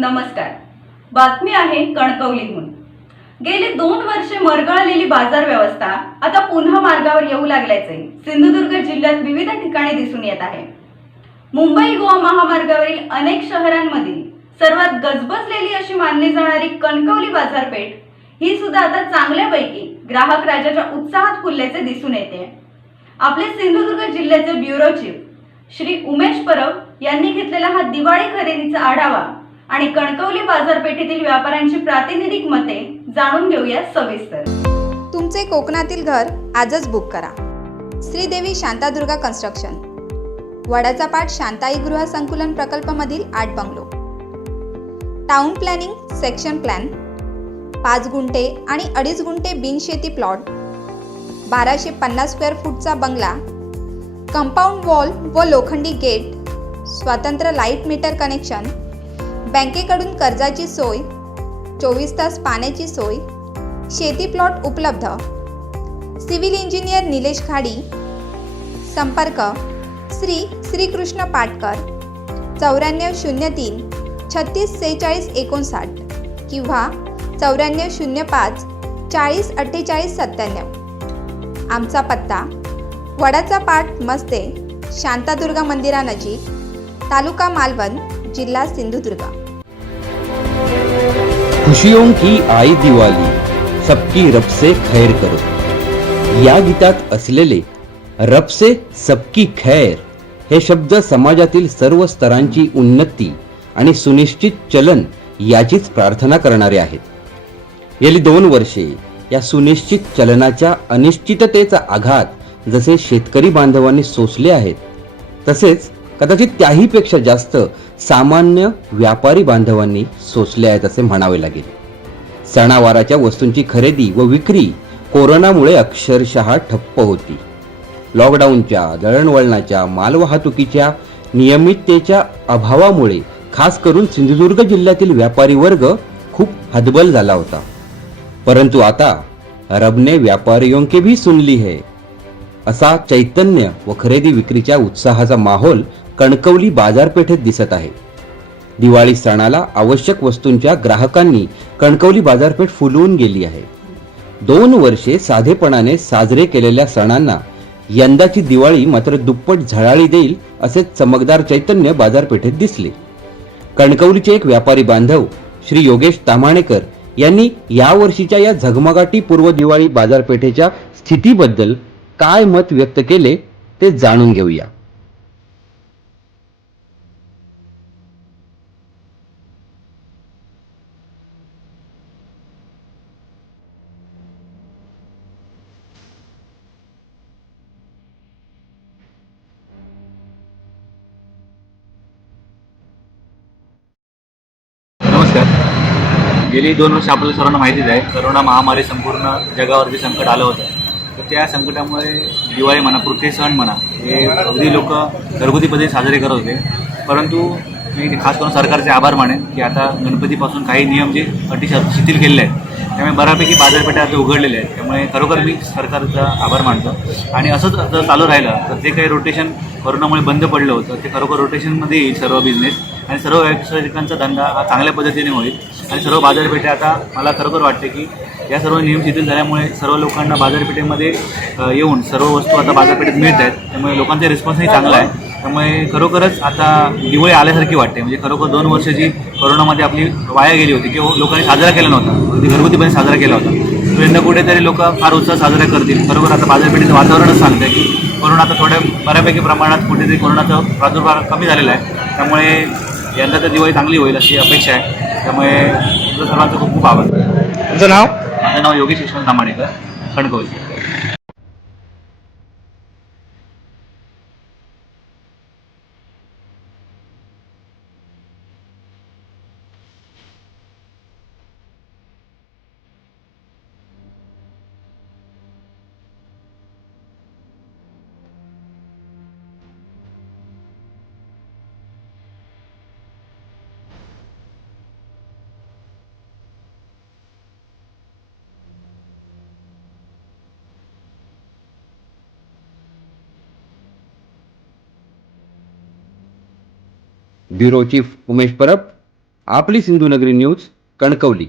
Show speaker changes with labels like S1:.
S1: नमस्कार. बातमी आहे कणकवलीहून. गेली दोन वर्षे मरगळलेली बाजार व्यवस्था आता पुन्हा मार्गावर येऊ लागल्याचे सिंधुदुर्ग जिल्ह्यात विविध ठिकाणी दिसून येत आहे. मुंबई गोवा महामार्गावरील अनेक शहरांमधील सर्वात गजबजलेली अशी मानली जाणारी कणकवली बाजारपेठ ही सुद्धा आता चांगल्यापैकी ग्राहक राजाच्या उत्साहात फुलल्याचे दिसून येते. आपले सिंधुदुर्ग जिल्ह्याचे ब्युरो चीफ श्री उमेश परब यांनी घेतलेला हा दिवाळी खरेदीचा आढावा आणि कणकवली बाजारपेठेतील व्यापाऱ्यांची प्रातिनिधिक मते जाणून घेऊया सविस्तर.
S2: तुमचे कोकणातील घर आजच बुक करा. श्रीदेवी शांतादुर्गा कन्स्ट्रक्शन वडाचा पाठ शांताई गृह संकुलन प्रकल्पामधील आठ bungalow. Town planning section plan पाच गुंठे आणि अडीच गुंठे बिनशेती प्लॉट बाराशे पन्नास स्क्वेअर फूटचा बंगला. कंपाऊंड वॉल व लोखंडी गेट स्वतंत्र लाइट मीटर कनेक्शन बँकेकडून कर्जाची सोय चोवीस तास पाण्याची सोय शेती प्लॉट उपलब्ध. सिव्हिल इंजिनियर निलेश खाडी. संपर्क श्री श्रीकृष्ण पाटकर. चौऱ्याण्णव शून्य तीन छत्तीस सेहेचाळीस एकोणसाठ किंवा चौऱ्याण्णव शून्य पाच चाळीस अठ्ठेचाळीस सत्त्याण्णव. आमचा पत्ता वडाचा पाट मस्ते शांतादुर्गा मंदिरानजीक तालुका मालवण जिल्हा सिंधुदुर्ग.
S3: खुशियों की आई दिवाली सबकी रब से खैर करो। या गीतात असलेले रब से सबकी खैर हे शब्द समाजातील सर्व स्तरांची उन्नती आणि सुनिश्चित चलन याचीच प्रार्थना करणारे आहेत. गेली दोन वर्षे या सुनिश्चित चलनाच्या अनिश्चिततेचा आघात जसे शेतकरी बांधवांनी सोसले आहेत तसेच कदाचित त्याहीपेक्षा जास्त सामान्य व्यापारी बांधवांनी सोसले आहेत असे म्हणावे लागेल. सणावाराच्या वस्तूंची खरेदी व विक्री कोरोनामुळे अक्षरशः ठप्प होती. लॉकडाऊनच्या दळणवळणाच्या मालवाहतुकीच्या नियमिततेच्या अभावामुळे खास करून सिंधुदुर्ग जिल्ह्यातील व्यापारी वर्ग खूप हदबल झाला होता. परंतु आता रबने व्यापारियों भी सुन ली है. असा चैतन्य व खरेदी विक्रीच्या उत्साहाचा माहोल कणकवली बाजारपेठेत दिसत आहे. दिवाळी सणाला आवश्यक वस्तूंच्या ग्राहकांनी कणकवली बाजारपेठ फुलवून गेली आहे. दोन वर्षे साधेपणाने साजरे केलेल्या सणांना यंदाची दिवाळी मात्र दुप्पट झळाळी देईल असे चमकदार चैतन्य बाजारपेठेत दिसले. कणकवलीचे एक व्यापारी बांधव श्री योगेश तामाणेकर यांनी यावर्षीच्या या झगमगाटी पूर्व दिवाळी बाजारपेठेच्या स्थितीबद्दल काय मत व्यक्त केले ते जाणून घेऊया.
S4: नमस्कार. गेली दोन वर्ष आपल्या सर्वांना माहितीच आहे करोना महामारी संपूर्ण जगावरती संकट आलं होतं. तर त्या संकटामुळे दिवाळी म्हणा पृथ्वी सण म्हणा हे अगदी लोक घरगुती पद्धती साजरे करत होते. परंतु मी खास करून सरकारचे आभार मानेन की आता गणपतीपासून काही नियम जे अटी शिथिल केलेले आहेत त्यामुळे बऱ्यापैकी बाजारपेठा आता उघडलेल्या आहेत. त्यामुळे खरोखर मी सरकारचा आभार मानतो. आणि असंच जर चालू राहिलं तर जे काही रोटेशन कोरोनामुळे बंद पडलं होतं ते खरोखर रोटेशनमध्ये येईल सर्व बिझनेस आणि सर्व व्यावसायिकांचा धंदा हा चांगल्या पद्धतीने होईल. आणि सर्व बाजारपेठा आता मला खरोखर वाटते की या सर्व नियम शिथिल झाल्यामुळे सर्व लोकांना बाजारपेठेमध्ये येऊन सर्व वस्तू आता बाजारपेठेत मिळत आहेत. त्यामुळे लोकांचा रिस्पॉन्सही चांगला आहे. त्यामुळे खरोखरच आता दिवाळी आल्यासारखी वाटते. म्हणजे खरोखर दोन वर्ष जी कोरोनामध्ये आपली वाया गेली होती. किंवा लोकांनी साजरा केला नव्हता. अगदी घरगुतीपणे साजरा केला होता. तो यंदा कुठेतरी लोक फार उत्साह साजरा करतील. खरोखर आता बाजारपेठेचं वातावरणच सांगतं की कोरोना आता थोड्या बऱ्यापैकी प्रमाणात कुठेतरी कोरोनाचा प्रादुर्भाव कमी झालेला आहे. त्यामुळे यंदा तर दिवाळी चांगली होईल अशी अपेक्षा आहे. त्यामुळे तुमचं सर्वांचं खूप खूप आभार.
S5: तुमचं नाव?
S4: माझं नाव योगेश यशवंत तांबाणेकर खणकवली
S3: ब्युरो चीफ उमेश परब आपली सिंधुनगरी न्यूज कणकवली.